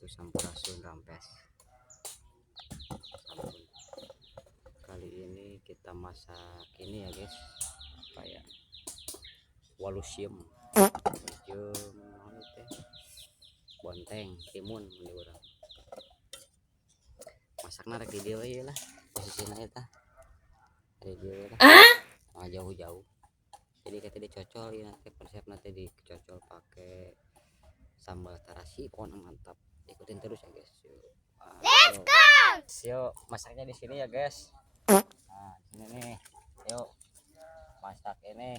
wabarakatuh. Sampurasun rampes. Sampun. Kali ini kita masak ini ya guys, apa ya, walusium jeung bonteng timun di urang masakna rek di dieu we lah posisina eta di dieu lah jauh-jauh, jadi kita dicocol ya nanti resep nanti dicocol pakai sambal terasi. Pokoknya mantap, ikutin terus ya guys. Let's go. Yuk masaknya di sini ya guys. Nah di sini nih, yuk masak ini.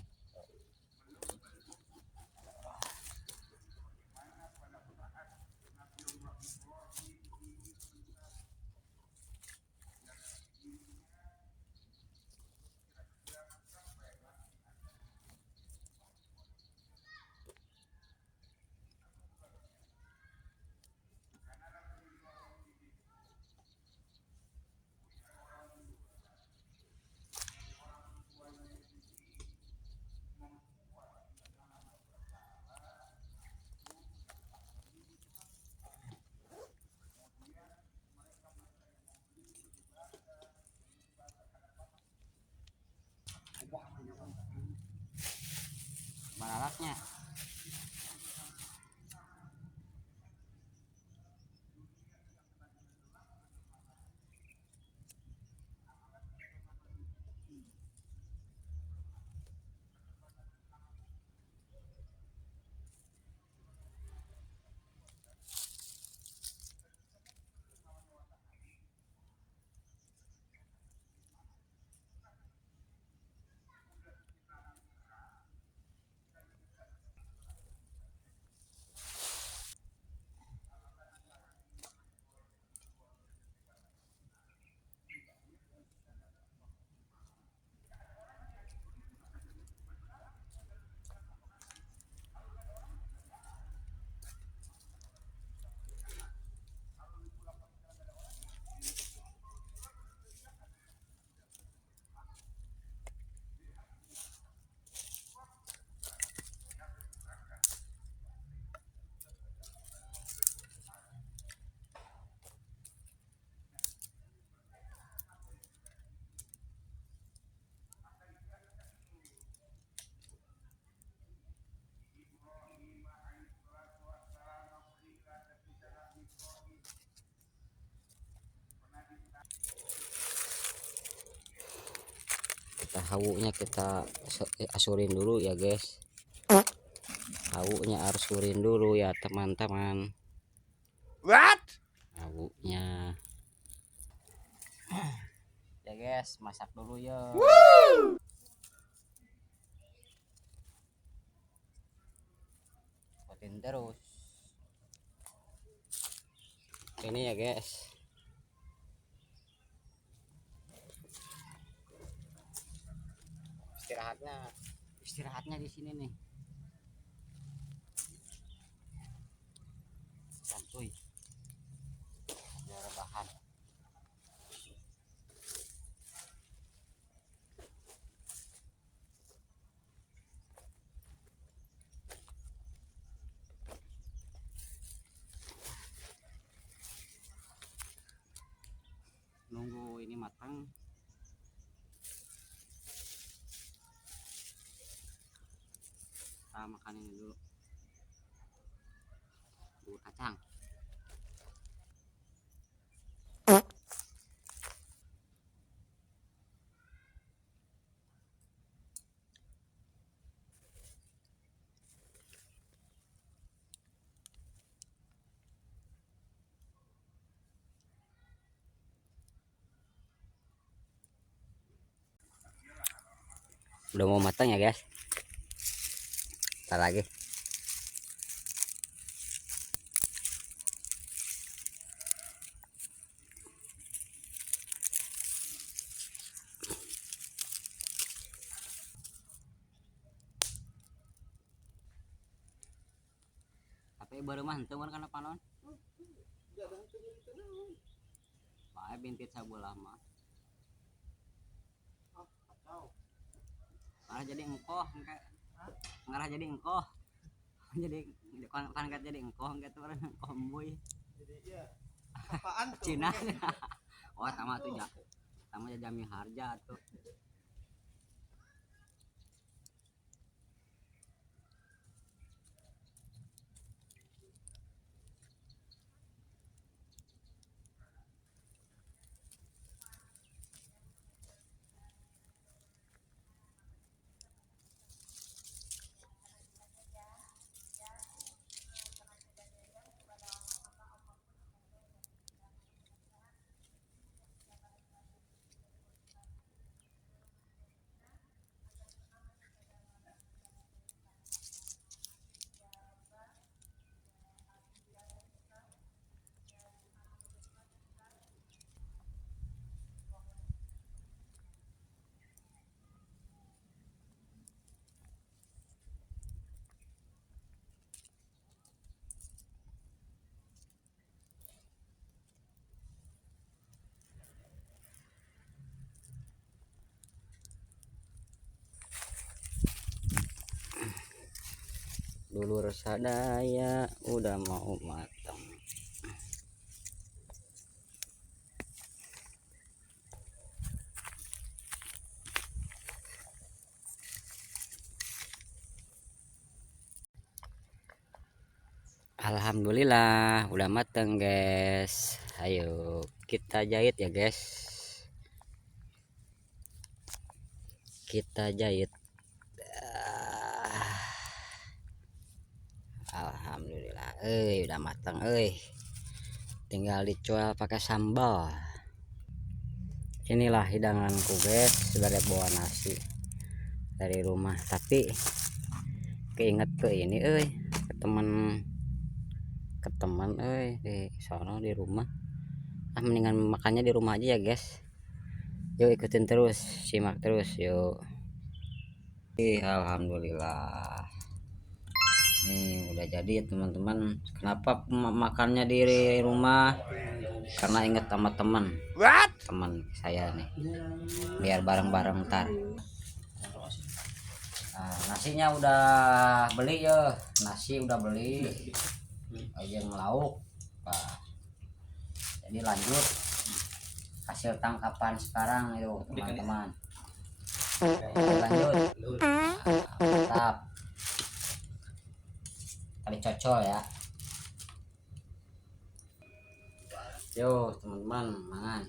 Malalaknya hawunya kita asurin dulu ya guys. Hawunya asurin dulu ya teman-teman. What? Hawunya ya guys, masak dulu ya. Ikutin terus ini ya guys. Istirahatnya di sini nih, santuy biar rebahan. Nunggu ini matang. Kita makan ini dulu, bubur kacang. Udah mau matang ya guys, ntar lagi. Tapi baru mah henteu kana panon. Bae bintit sabulah mah. Malah jadi engkoh engke. Ngarah jadi engkoh. Jadi pangkat jadi engkoh engke tuh engkoh embuy. Apaan tuh? Cina. Oh sama tuh ya, sama Jami Harja tuh. Dulur sadaya udah mau matang. Alhamdulillah udah mateng guys. Ayo kita jahit ya guys. Kita jahit. Alhamdulillah. Udah matang. Tinggal dicual pakai sambal. Inilah hidanganku guys, sebagai bawa nasi dari rumah. Tapi keinget ke ini, ke teman, di sono di rumah. Mendingan makannya di rumah aja ya guys. Yuk ikutin terus, simak terus yuk. Alhamdulillah. Nih udah jadi teman-teman. Kenapa makannya di rumah? Karena inget sama teman saya nih, biar bareng-bareng ntar. Nah, nasinya udah beli ya, nasi udah beli aja ngelauk. Nah, jadi lanjut hasil tangkapan sekarang yuk teman-teman. Lanjut. Nah, mantap. Kali cocol ya. Yo teman-teman, mangan.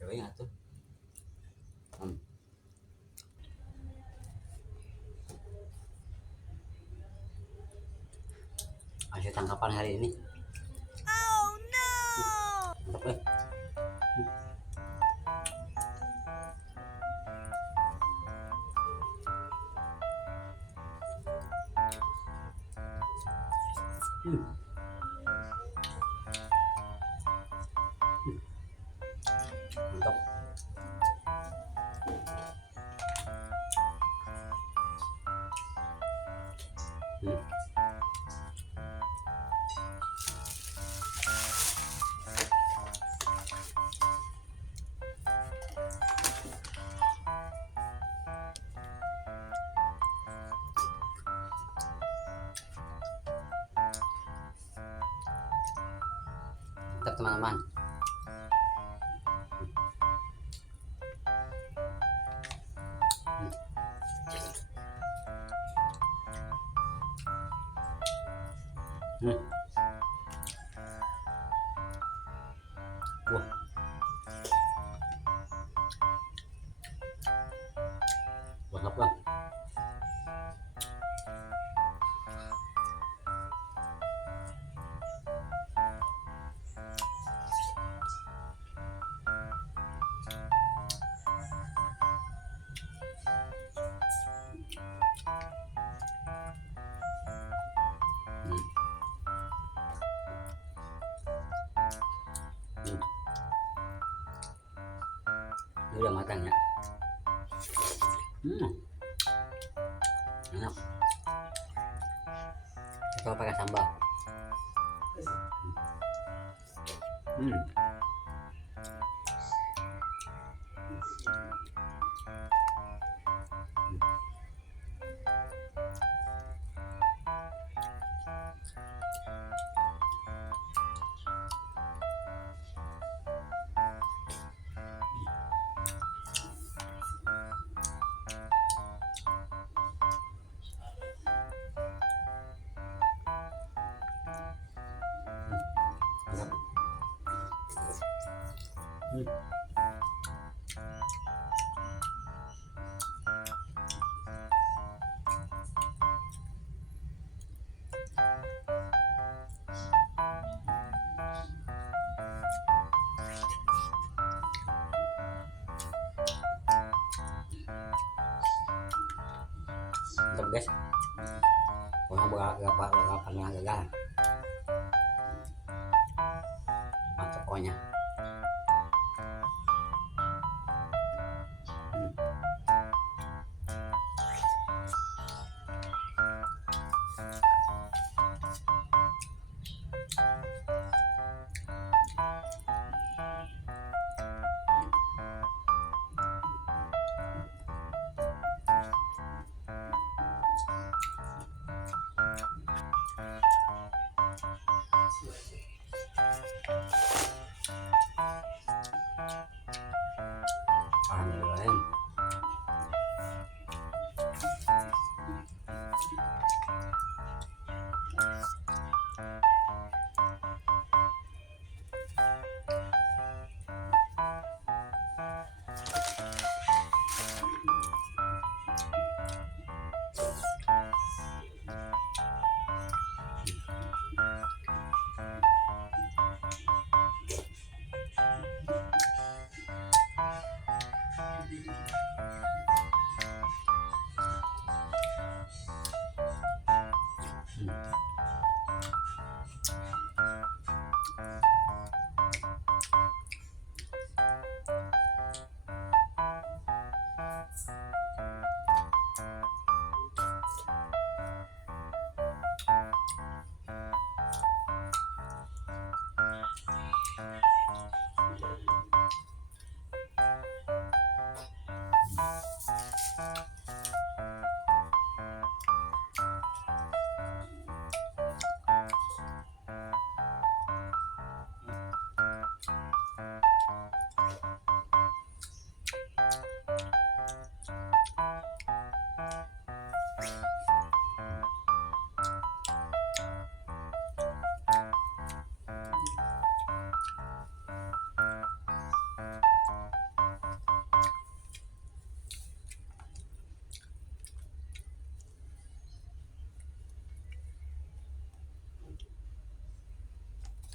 Cobain atuh. Hasil tangkapan hari ini. Oh no. Mantap, mantap. Mantap teman-teman. Wah. Mantap bang. Ini udah matang ya. Enak. Coba pakai sambal. Mantap guys, pokoknya gak pernah gagal, mantap pokoknya. Alhamdulillah.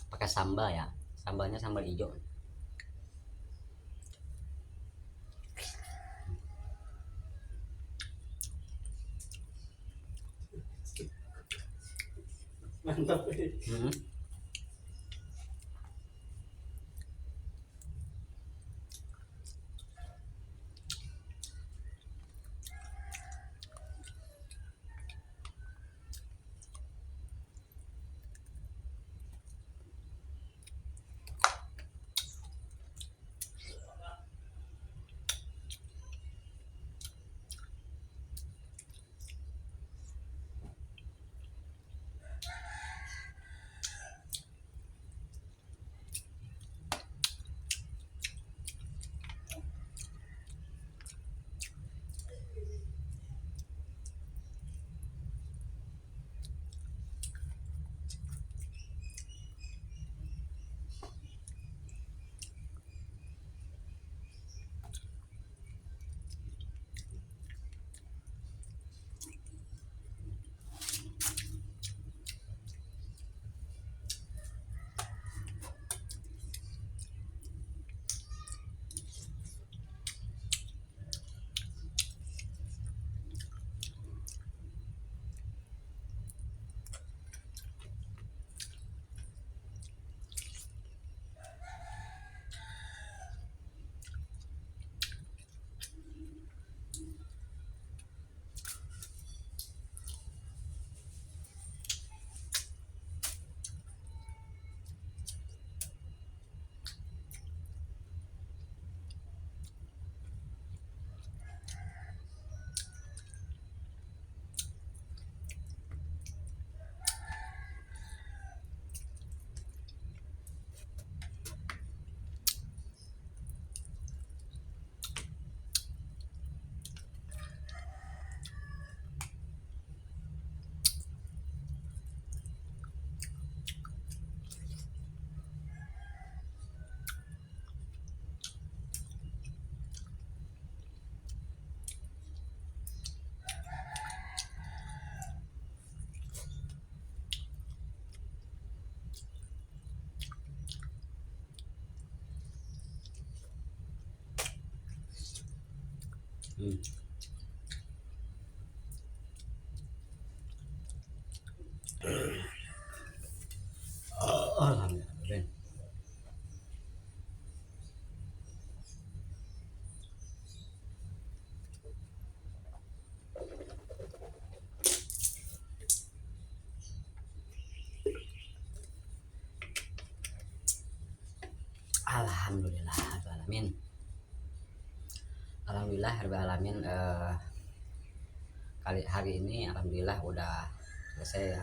Pakai sambal ya, sambalnya sambal hijau. Mantap. Hmm. Alhamdulillah. Alhamdulillah rabbil alamin. Alhamdulillah rabbil alamin. Kali hari ini alhamdulillah udah selesai ya.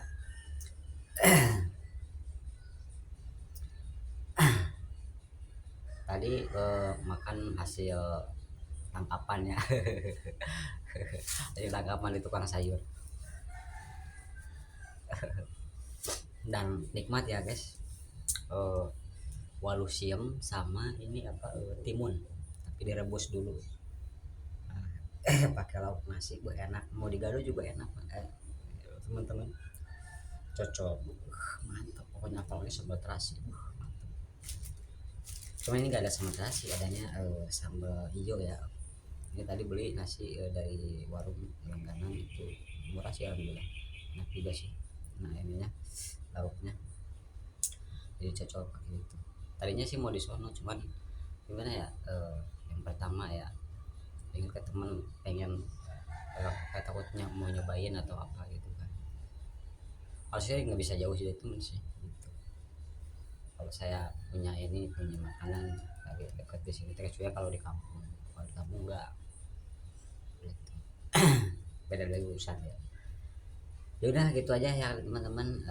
Tadi makan hasil tangkapan ya. Hasil tangkapan di tukang sayur dan nikmat ya guys. Eh, Walusium sama ini apa, timun, tapi direbus dulu. Pakai lauk nasi enak, mau digado juga enak. Teman-teman cocok. Mantap pokoknya, apalagi sambal terasi. Mantap. Cuma ini gak ada sambal terasi, adanya sambal hijau ya. Ini tadi beli nasi dari warung langganan itu, murah sih alhamdulillah, enak juga sih. Nah ininya lauknya jadi cocok pakai itu. Tadinya sih mau di sono, cuman gimana ya, yang pertama ya pengen ke temen, pengen kayak takutnya mau nyobain atau apa gitu kan. Kalau saya nggak bisa jauh dari temen sih gitu. Kalau saya punya ini, punya makanan lagi dekat di sini, kecuali kalau di kampung. Kalau di kampung enggak gitu. Beda lagi urusan ya. Ya udah gitu aja ya teman-teman.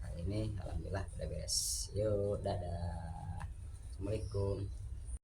Kali ini alhamdulillah udah beres. Yuk dadah, assalamualaikum.